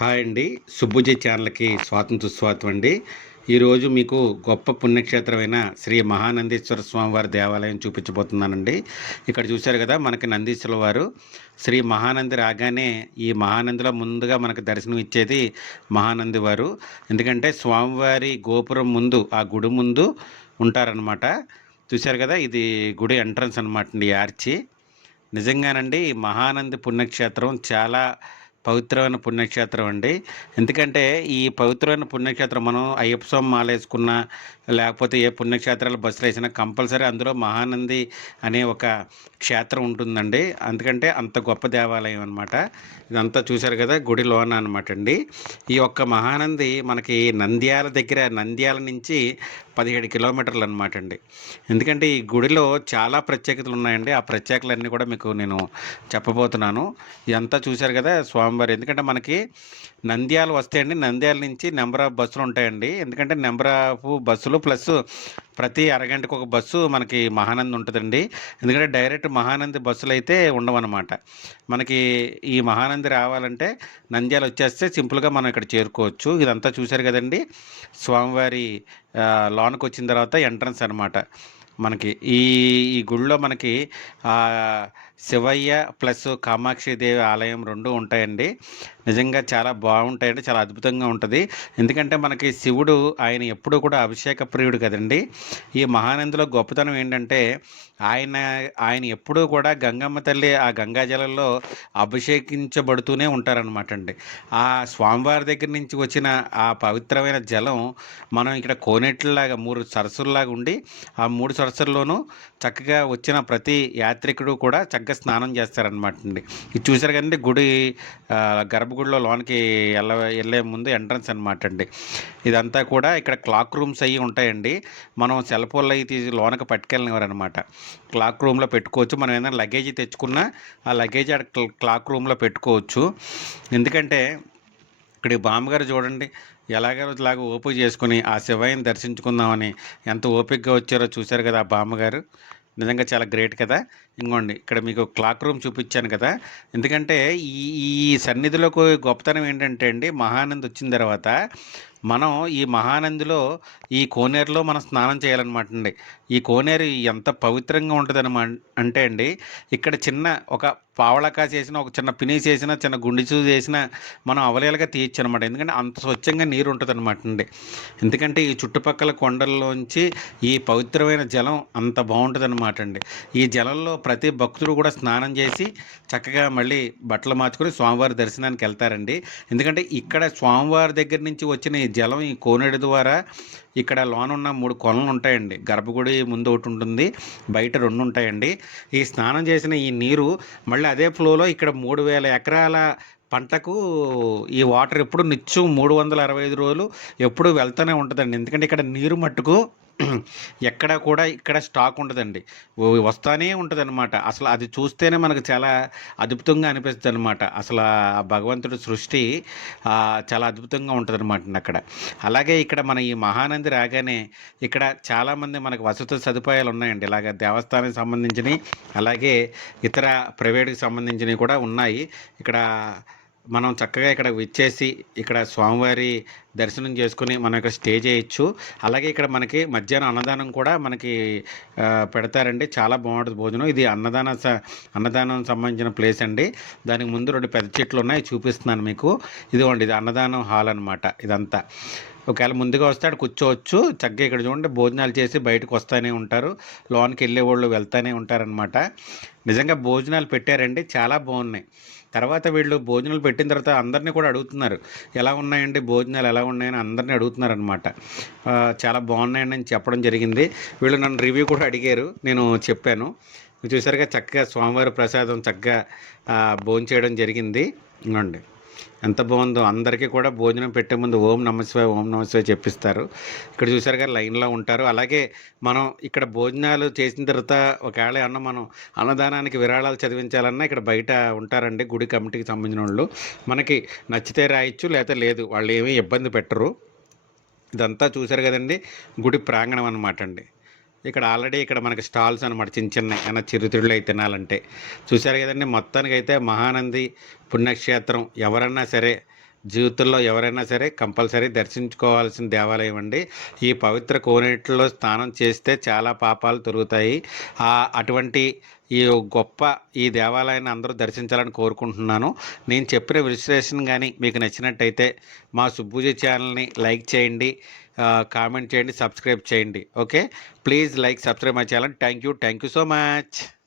Hi అండి. సుబ్బుజీ ఛానల్కి స్వాతం అండి. ఈరోజు మీకు గొప్ప పుణ్యక్షేత్రమైన శ్రీ మహానందీశ్వర స్వామివారి దేవాలయం చూపించబోతున్నానండి. ఇక్కడ చూశారు కదా మనకి నందీశ్వర వారు. శ్రీ మహానంది రాగానే ఈ మహానందిలో ముందుగా మనకు దర్శనం ఇచ్చేది మహానంది వారు. ఎందుకంటే స్వామివారి గోపురం ముందు ఆ గుడి ముందు ఉంటారనమాట చూశారు కదా ఇది గుడి ఎంట్రన్స్ అనమాట అండి ఈ ఆర్చి. నిజంగానండి మహానంది పుణ్యక్షేత్రం చాలా పవిత్రమైన పుణ్యక్షేత్రం అండి. ఎందుకంటే ఈ పవిత్రమైన పుణ్యక్షేత్రం మనం అయ్యప్ప స్వామి మాలేసుకున్న లేకపోతే ఏ పుణ్యక్షేత్రాలు బస్సులు వేసినా కంపల్సరీ అందులో మహానంది అనే ఒక క్షేత్రం ఉంటుందండి. ఎందుకంటే అంత గొప్ప దేవాలయం అనమాట ఇదంతా చూశారు కదా గుడి లోన అనమాట అండి. ఈ యొక్క మహానంది మనకి నంద్యాల దగ్గర నంద్యాల నుంచి పదిహేడు కిలోమీటర్లు అనమాట అండి ఎందుకంటే ఈ గుడిలో చాలా ప్రత్యేకతలు ఉన్నాయండి ఆ ప్రత్యేకతలన్నీ కూడా మీకు నేను చెప్పబోతున్నాను. ఇదంతా చూశారు కదా స్వామివారి. ఎందుకంటే మనకి నంద్యాల వస్తాయండి. నంద్యాల నుంచి నెంబర్ ఆఫ్ బస్సులు ఉంటాయండి ఎందుకంటే నెంబర్ ఆఫ్ బస్సులు ప్లస్ ప్రతి అరగంటకు ఒక బస్సు మనకి మహానంది ఉంటుందండి. ఎందుకంటే డైరెక్ట్ మహానంది బస్సులు అయితే ఉండవన్నమాట. మనకి ఈ మహానంది రావాలంటే నంద్యాల వచ్చేస్తే సింపుల్గా మనం ఇక్కడ చేరుకోవచ్చు. ఇదంతా చూశారు కదండి. స్వామివారి ఆ, లోనకి వచ్చిన తర్వాత ఎంట్రన్స్ అనమాట మనకి ఈ ఈ గుడిలో మనకి శివయ్య ప్లస్ కామాక్షి దేవి ఆలయం రెండు ఉంటాయండి. నిజంగా చాలా బాగుంటాయండి చాలా అద్భుతంగా ఉంటుంది. ఎందుకంటే మనకి శివుడు ఆయన ఎప్పుడూ కూడా అభిషేక ప్రియుడు కదండి. ఈ మహానందిలో గొప్పతనం ఏంటంటే ఆయన ఆయన ఎప్పుడూ కూడా గంగమ్మ తల్లి ఆ గంగాజలంలో అభిషేకించబడుతూనే ఉంటారనమాట అండి ఆ స్వామివారి దగ్గర నుంచి వచ్చిన ఆ పవిత్రమైన జలం మనం ఇక్కడ కోనేట్లలాగా మూడు సరస్సుల్లాగా ఉండి ఆ మూడు సరస్సుల్లోనూ చక్కగా వచ్చిన ప్రతి యాత్రికుడు కూడా చక్కగా స్నానం చేస్తారనమాట అండి ఇది చూసారు కదండి గుడి గర్భగుడిలో లోనికి వెళ్ళ వెళ్ళే ముందు ఎంట్రన్స్ అనమాట అండి ఇదంతా కూడా ఇక్కడ క్లాక్ రూమ్స్ అవి ఉంటాయండి. మనం సెల్ ఫోన్లు అవి తీసి లోనకి పట్టుకెళ్ళినవారనమాట క్లాక్ రూమ్లో పెట్టుకోవచ్చు. మనం ఏదైనా లగేజ్ తెచ్చుకున్నా ఆ లగేజ్ అక్కడ క్లాక్ రూమ్లో పెట్టుకోవచ్చు. ఎందుకంటే ఇక్కడ ఈ బామ్మగారు చూడండి ఎలాగో ఇలాగ ఓపిక చేసుకుని ఆ శివాయిని దర్శించుకుందామని ఎంత ఓపికగా వచ్చారో చూశారు కదా ఆ బామ్మగారు. నిజంగా చాలా గ్రేట్ కదా. ఇంకోండి ఇక్కడ మీకు క్లాక్ రూమ్ చూపించాను కదా. ఎందుకంటే ఈ ఈ సన్నిధిలోకి గొప్పతనం ఏంటంటే అండి మహానంద్ వచ్చిన తర్వాత మనం ఈ మహానందిలో ఈ కోనేరులో మనం స్నానం చేయాలన్నమాట అండి ఈ కోనేరు ఎంత పవిత్రంగా ఉంటుంది అంటే అండి ఇక్కడ చిన్న ఒక పావళకా చేసిన ఒక చిన్న పిని చేసిన చిన్న గుండిచూ చేసిన మనం అవలేలుగా తీయచ్చు అనమాట ఎందుకంటే అంత స్వచ్ఛంగా నీరు ఉంటుంది అనమాట అండి ఎందుకంటే ఈ చుట్టుపక్కల కొండల్లోంచి ఈ పవిత్రమైన జలం అంత బాగుంటుంది అనమాట అండి ఈ జలంలో ప్రతి భక్తుడు కూడా స్నానం చేసి చక్కగా మళ్ళీ బట్టలు మార్చుకొని స్వామివారి దర్శనానికి వెళ్తారండి. ఎందుకంటే ఇక్కడ స్వామివారి దగ్గర నుంచి వచ్చిన ఈ జలం ఈ కోనేడు ద్వారా ఇక్కడ లోన ఉన్న మూడు కొలలు ఉంటాయండి. గర్భగుడి ముందు ఒకటి ఉంటుంది బయట రెండు ఉంటాయండి. ఈ స్నానం చేసిన ఈ నీరు మళ్ళీ అదే ఫ్లోలో ఇక్కడ మూడు వేల ఎకరాల పంటకు ఈ వాటర్ ఎప్పుడు నిత్యం మూడు వందల అరవై ఐదు రోజులు ఎప్పుడు వెళ్తూనే ఉంటుందండి. ఎందుకంటే ఇక్కడ నీరు మట్టుకు ఎక్కడ కూడా ఇక్కడ స్టాక్ ఉండదండి. వస్తానే ఉంటుంది అనమాట అసలు అది చూస్తేనే మనకు చాలా అద్భుతంగా అనిపిస్తుంది అనమాట అసలు ఆ భగవంతుడి సృష్టి చాలా అద్భుతంగా ఉంటుంది అనమాట అక్కడ. అలాగే ఇక్కడ మన ఈ మహానంది రాగానే ఇక్కడ చాలామంది మనకు వసతి సదుపాయాలు ఉన్నాయండి. ఇలాగ దేవస్థానానికి సంబంధించినవి అలాగే ఇతర ప్రైవేట్కి సంబంధించినవి కూడా ఉన్నాయి. ఇక్కడ మనం చక్కగా ఇక్కడ విచ్చేసి ఇక్కడ స్వామివారి దర్శనం చేసుకుని మనం ఇక్కడ స్టే చేయొచ్చు. అలాగే ఇక్కడ మనకి మధ్యాహ్నం అన్నదానం కూడా మనకి పెడతారండి. చాలా బాగుంటుంది భోజనం. ఇది అన్నదాన స- అన్నదానం సంబంధించిన ప్లేస్ అండి. దానికి ముందు రెండు పెద్ద చెట్లు ఉన్నాయి చూపిస్తున్నాను మీకు. ఇదిగోండి ఇది అన్నదానం హాల్ అనమాట ఇదంతా. ఒకవేళ ముందుగా వస్తే అక్కడ కూర్చోవచ్చు. చక్కగా ఇక్కడ చూడండి భోజనాలు చేసి బయటకు వస్తూనే ఉంటారు. లోనికి వెళ్ళే వాళ్ళు వెళ్తూనే ఉంటారనమాట నిజంగా భోజనాలు పెట్టారండి. చాలా బాగున్నాయి. తర్వాత వీళ్ళు భోజనాలు పెట్టిన తర్వాత అందరినీ కూడా అడుగుతున్నారు. ఎలా ఉన్నాయండి భోజనాలు? ఎలా ఉన్నాయని అందరినీ అడుగుతున్నారు అనమాట చాలా బాగున్నాయని చెప్పడం జరిగింది. వీళ్ళు నన్ను రివ్యూ కూడా అడిగారు. నేను చెప్పాను. చూసారుగా చక్కగా స్వామివారి ప్రసాదం చక్కగా భోజనం చేయడం జరిగింది. ఇంకోండి ఎంత బాగుందో అందరికీ కూడా భోజనం పెట్టే ముందు ఓం నమశివాయ ఓం నమశివాయ చెప్పిస్తారు. ఇక్కడ చూసారుగా లైన్లో ఉంటారు. అలాగే మనం ఇక్కడ భోజనాలు చేసిన తర్వాత ఒకవేళ అన్న మనం అన్నదానానికి విరాళాలు చదివించాలన్నా ఇక్కడ బయట ఉంటారండి గుడి కమిటీకి సంబంధించిన వాళ్ళు. మనకి నచ్చితే రాయొచ్చు లేకపోతే లేదు. వాళ్ళు ఏమీ ఇబ్బంది పెట్టరు. ఇదంతా చూశారు కదండి గుడి ప్రాంగణం అనమాట అండి. ఇక్కడ ఆల్రెడీ ఇక్కడ మనకి స్టాల్స్ అనమాట చిన్న చిన్న ఏమైనా చిరుతిళ్ళు అయి తినాలంటే. చూశారు కదండి మొత్తానికి అయితే మహానంది పుణ్యక్షేత్రం. ఎవరన్నా సరే జీవితంలో ఎవరైనా సరే కంపల్సరీ దర్శించుకోవాల్సిన దేవాలయం అండి. ఈ పవిత్ర కోనేటిలో స్నానం చేస్తే చాలా పాపాలు తొలుగుతాయి. అటువంటి ఈ గొప్ప ఈ దేవాలయాన్ని అందరూ దర్శించాలని కోరుకుంటున్నాను. నేను చెప్పిన విశ్లేషణ కానీ మీకు నచ్చినట్టయితే మా సుబ్బూజీ ఛానల్ని లైక్ చేయండి కామెంట్ చేయండి సబ్స్క్రైబ్ చేయండి. Okay? Please like subscribe my channel. Thank you. Thank you so much.